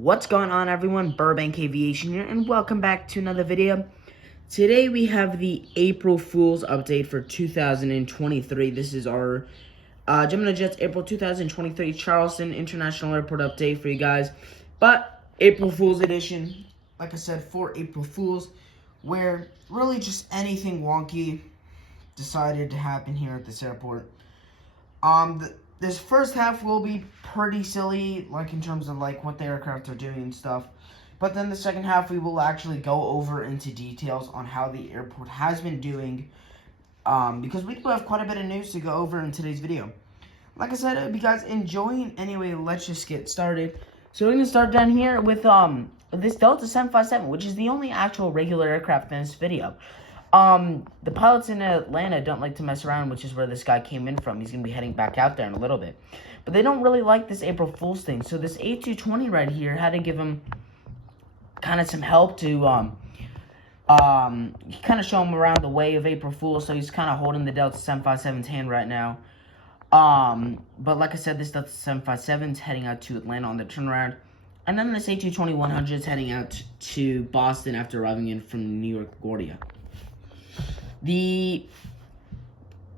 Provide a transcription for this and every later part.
What's going on, everyone? Burbank Aviation here, and welcome back to another video. Today we have the April Fool's update for 2023. This is our Gemini Jets April 2023 Charleston International Airport update for you guys. But April Fool's edition, like I said, for April Fool's, where really just anything wonky decided to happen here at this airport. This first half will be pretty silly, like in terms of like what the aircraft are doing and stuff. But then the second half, we will actually go over into details on how the airport has been doing, because we do have quite a bit of news to go over in today's video. Like I said, I hope you guys enjoying. Anyway, let's just get started. So we're gonna start down here with this Delta 757, which is the only actual regular aircraft in this video. The pilots in Atlanta don't like to mess around, which is where this guy came in from. He's going to be heading back out there in a little bit. But they don't really like this April Fool's thing. So this A220 right here had to give him kind of some help to, kind of show him around the way of April Fool's. So he's kind of holding the Delta 757's hand right now. But like I said, this Delta 757's heading out to Atlanta on the turnaround. And then this A220-100 is heading out to Boston after arriving in from New York LaGuardia. The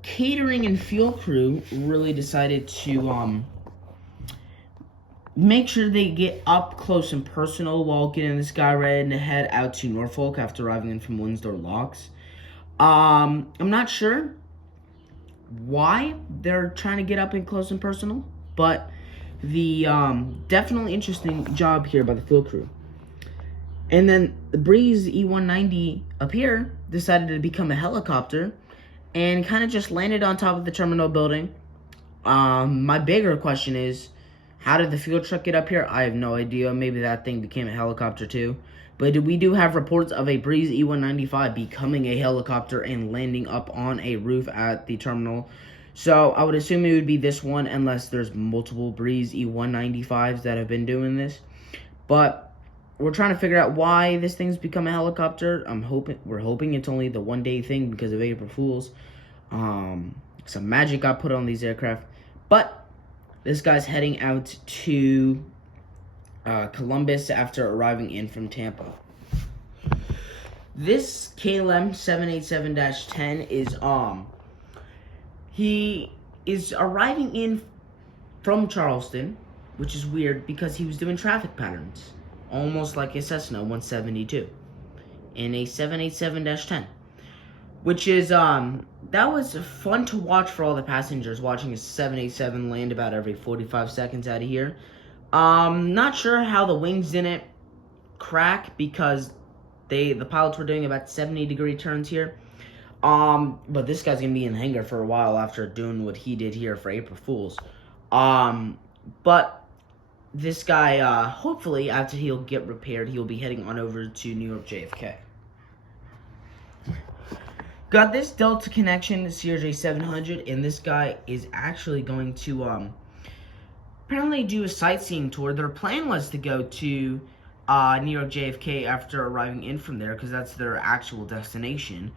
catering and fuel crew really decided to make sure they get up close and personal while getting this guy ready to head out to Norfolk after arriving in from Windsor Locks. I'm not sure why they're trying to get up and close and personal, but the definitely interesting job here by the fuel crew. And then the Breeze E190 up here decided to become a helicopter and kind of just landed on top of the terminal building. My bigger question is, how did the fuel truck get up here? I have no idea. Maybe that thing became a helicopter too. But we do have reports of a Breeze E195 becoming a helicopter and landing up on a roof at the terminal. So I would assume it would be this one, unless there's multiple Breeze E195s that have been doing this. But we're trying to figure out why this thing's become a helicopter. We're hoping it's only the one-day thing because of April Fool's. Some magic got put on these aircraft. But this guy's heading out to Columbus after arriving in from Tampa. This KLM 787-10 is he is arriving in from Charleston, which is weird because he was doing traffic patterns, almost like a Cessna 172 in a 787-10, which is that was fun to watch for all the passengers watching a 787 land about every 45 seconds out of here. Not sure how the wings didn't crack because the pilots were doing about 70-degree turns here. But this guy's gonna be in the hangar for a while after doing what he did here for April Fool's. But this guy, hopefully, after he'll get repaired, he'll be heading on over to New York JFK. Got this Delta connection, the CRJ 700, and this guy is actually going to, apparently do a sightseeing tour. Their plan was to go to New York JFK after arriving in from there, because that's their actual destination.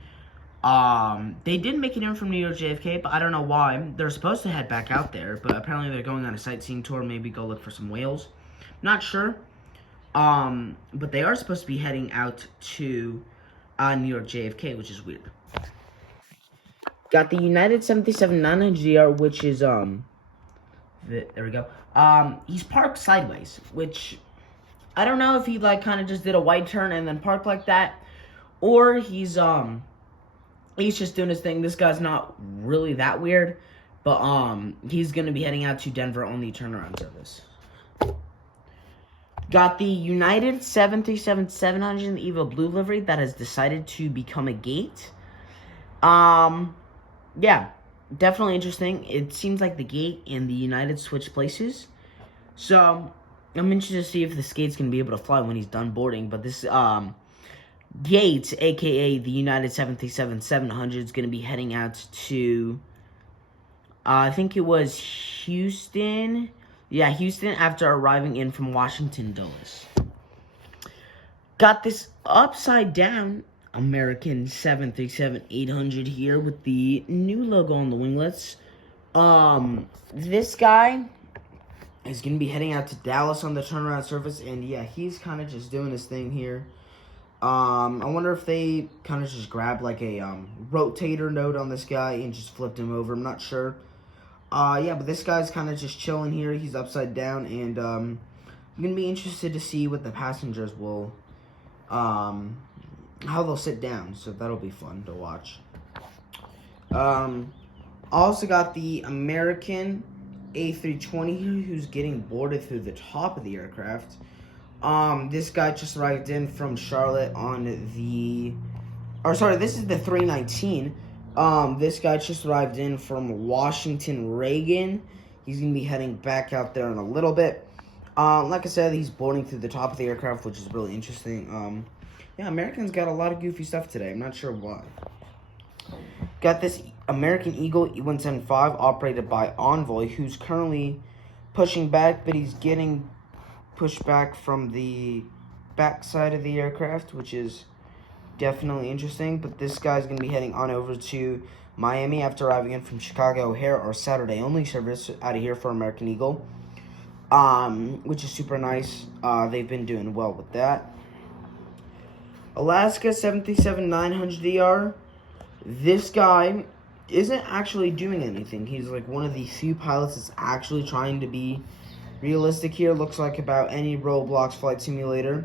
They did make it in from New York JFK, but I don't know why. They're supposed to head back out there, but apparently they're going on a sightseeing tour, maybe go look for some whales. Not sure. But they are supposed to be heading out to New York JFK, which is weird. Got the United 737-900ER, which is, there we go. He's parked sideways, which I don't know if he, like, kind of just did a wide turn and then parked like that, or he's just doing his thing. This guy's not really that weird, but he's going to be heading out to Denver on the turnaround service. Got the United 737-700 in the EVO Blue livery that has decided to become a gate. Yeah, definitely interesting. It seems like the gate and the United switch places. So I'm interested to see if this gate's going to be able to fly when he's done boarding. But this Gates, aka the United 737-700, is going to be heading out to, I think it was Houston. Yeah, Houston after arriving in from Washington Dulles. Got this upside down American 737-800 here with the new logo on the winglets. This guy He's going to be heading out to Dallas on the turnaround service, and yeah, he's kind of just doing his thing here. I wonder if they kind of just grabbed like a rotator node on this guy and just flipped him over. I'm not sure. Yeah, but this guy's kind of just chilling here. He's upside down, and I'm going to be interested to see what the passengers will, how they'll sit down. So that'll be fun to watch. Also got the American A320 here, who's getting boarded through the top of the aircraft. This guy just arrived in from Charlotte on the, this is the 319. This guy just arrived in from Washington Reagan. He's going to be heading back out there in a little bit. Like I said, he's boarding through the top of the aircraft, which is really interesting. Yeah, Americans got a lot of goofy stuff today. I'm not sure why. Got this American Eagle E175 operated by Envoy, who's currently pushing back, but he's getting pushed back from the back side of the aircraft, which is definitely interesting. But this guy's going to be heading on over to Miami after arriving in from Chicago O'Hare, our Saturday only service out of here for American Eagle, which is super nice. They've been doing well with that. Alaska 737-900ER. This guy isn't actually doing anything. He's like one of the few pilots that's actually trying to be realistic here. Looks like about any Roblox flight simulator.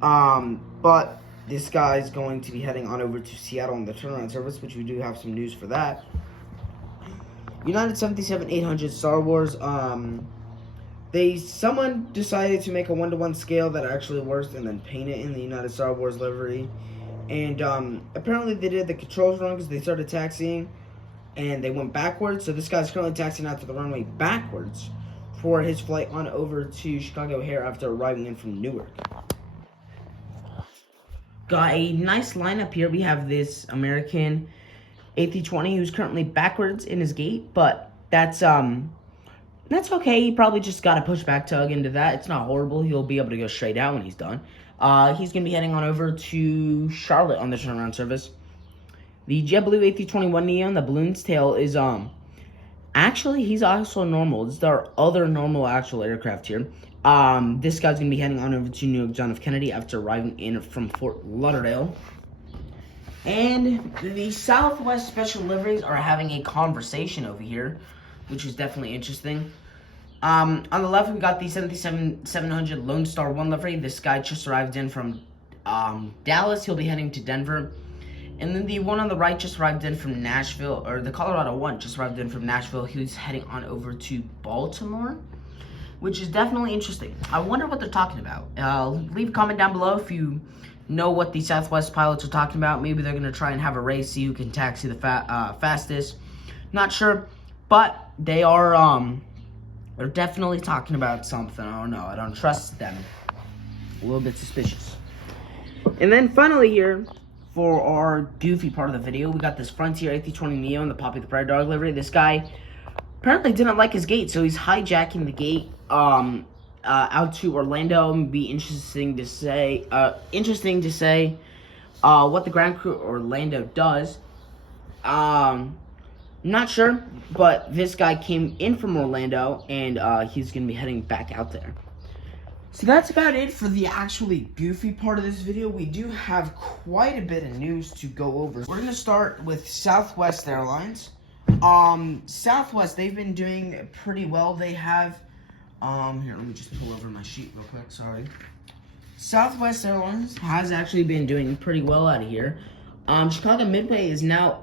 But this guy's going to be heading on over to Seattle on the turnaround service, which we do have some news for that. United 77-800 Star Wars. Someone decided to make a 1-to-1 scale that actually works and then paint it in the United Star Wars livery. And apparently they did the controls wrong because they started taxiing and they went backwards. So this guy's currently taxiing out to the runway backwards for his flight on over to Chicago O'Hare after arriving in from Newark. Got a nice lineup here. We have this American A320 who's currently backwards in his gate, but that's okay. He probably just got a pushback tug into that. It's not horrible. He'll be able to go straight out when he's done. He's going to be heading on over to Charlotte on the turnaround service. The JetBlue A321neo on the balloon's tail is, actually, he's also normal. It's our other normal actual aircraft here. This guy's going to be heading on over to New York John F. Kennedy after arriving in from Fort Lauderdale. And the Southwest Special Liveries are having a conversation over here, which is definitely interesting. On the left, we got the 737-700 Lone Star 1 livery. This guy just arrived in from Dallas. He'll be heading to Denver. And then the one on the right just arrived in from Nashville, or the Colorado one just arrived in from Nashville. He's heading on over to Baltimore, which is definitely interesting. I wonder what they're talking about. Leave a comment down below if you know what the Southwest pilots are talking about. Maybe they're going to try and have a race, see who can taxi the fastest. Not sure, but they are they're definitely talking about something. I don't know. I don't trust them. A little bit suspicious. And then finally here, for our goofy part of the video, we got this Frontier A320neo in the Poppy the Prairie Dog livery. This guy apparently didn't like his gate, so he's hijacking the gate out to Orlando. It'd be interesting to say what the ground crew Orlando does. Not sure, but this guy came in from Orlando, and he's going to be heading back out there. So that's about it for the actually goofy part of this video. We do have quite a bit of news to go over. We're going to start with Southwest Airlines. Southwest, they've been doing pretty well. They have, here, let me just pull over my sheet real quick, sorry. Southwest Airlines has actually been doing pretty well out of here. Chicago Midway is now,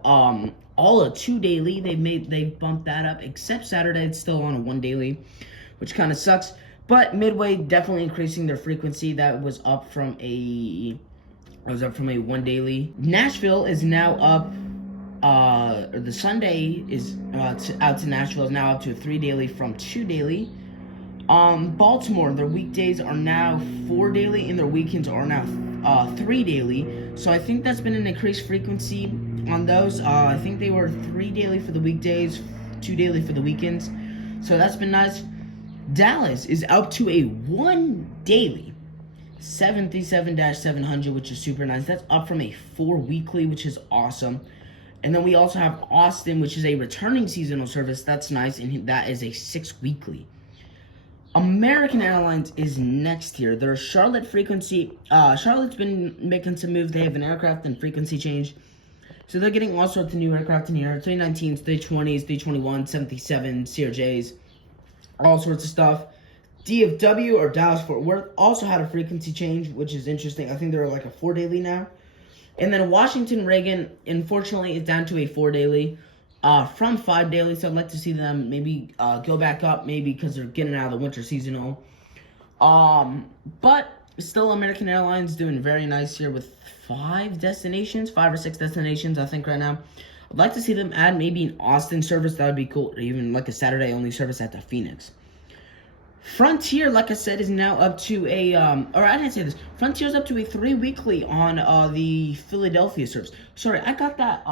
all a 2 daily. They've bumped that up, except Saturday, it's still on a 1 daily, which kind of sucks. But Midway definitely increasing their frequency. That was up from a 1 daily. Nashville is now up. The Sunday is out to Nashville is now up to a 3 daily from 2 daily. Baltimore, their weekdays are now 4 daily and their weekends are now 3 daily. So I think that's been an increased frequency on those. I think they were 3 daily for the weekdays, 2 daily for the weekends. So that's been nice. Dallas is up to a 1 daily 737-700, which is super nice. That's up from a 4 weekly, which is awesome. And then we also have Austin, which is a returning seasonal service. That's nice, and that is a 6 weekly. American Airlines is next here. Their Charlotte frequency. Charlotte's been making some moves. They have an aircraft and frequency change. So they're getting all sorts of new aircraft in here. 319s, 320s, 321, 77, CRJs, all sorts of stuff. DFW, or Dallas Fort Worth, also had a frequency change, which is interesting. I think they're like a 4 daily now. And then Washington Reagan, unfortunately, is down to a 4 daily from 5 daily. So I'd like to see them maybe go back up, maybe because they're getting out of the winter seasonal. But still, American Airlines doing very nice here with 5 or 6 destinations, I think, right now. I'd like to see them add maybe an Austin service. That would be cool. Or even like a Saturday-only service at the Phoenix. Frontier, like I said, is now up to a, or I didn't say this. Frontier's up to a 3 weekly on the Philadelphia service. Sorry, I got that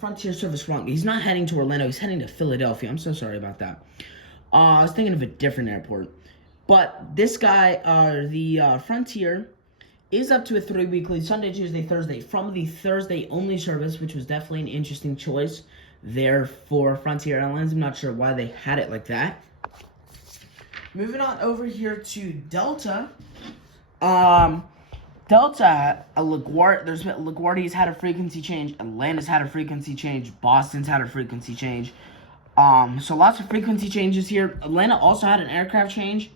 Frontier service wrong. He's not heading to Orlando. He's heading to Philadelphia. I'm so sorry about that. I was thinking of a different airport. But this guy, the Frontier, is up to a 3 weekly, Sunday, Tuesday, Thursday, from the Thursday-only service, which was definitely an interesting choice there for Frontier Airlines. I'm not sure why they had it like that. Moving on over here to Delta. Delta, LaGuardia's had a frequency change. Atlanta's had a frequency change. Boston's had a frequency change. So lots of frequency changes here. Atlanta also had an aircraft change,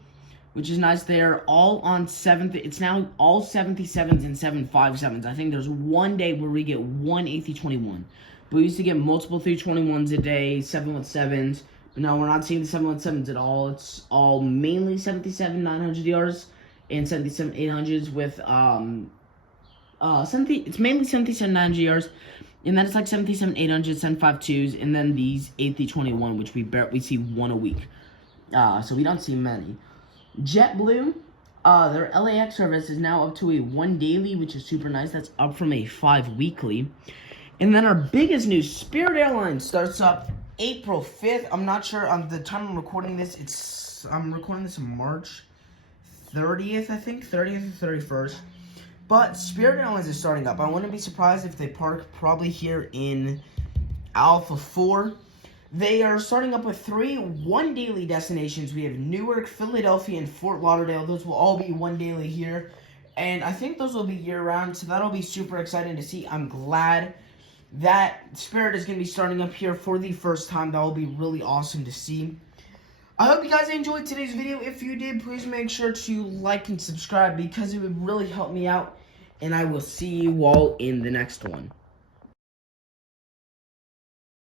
which is nice there. All on 7th. It's now all 77s and 757s. I think there's one day where we get one A321. But we used to get multiple 321s a day, 717s. But no, we're not seeing the 717s at all. It's all mainly 77-900ERs and 77-800s with it's mainly 77-900ERs, and then it's like 77-800s, 752s, and then these A321, which we see one a week. So we don't see many. JetBlue, their LAX service is now up to a 1 daily, which is super nice. That's up from a 5 weekly. And then our biggest news, Spirit Airlines starts up April 5th. I'm not sure on the time I'm recording this. I'm recording this on March 30th, I think. 30th or 31st. But Spirit Airlines is starting up. I wouldn't be surprised if they park probably here in Alpha 4. They are starting up with 3 one-daily destinations. We have Newark, Philadelphia, and Fort Lauderdale. Those will all be 1 daily here. And I think those will be year-round, so that'll be super exciting to see. I'm glad that Spirit is going to be starting up here for the first time. That will be really awesome to see. I hope you guys enjoyed today's video. If you did, please make sure to like and subscribe because it would really help me out. And I will see you all in the next one.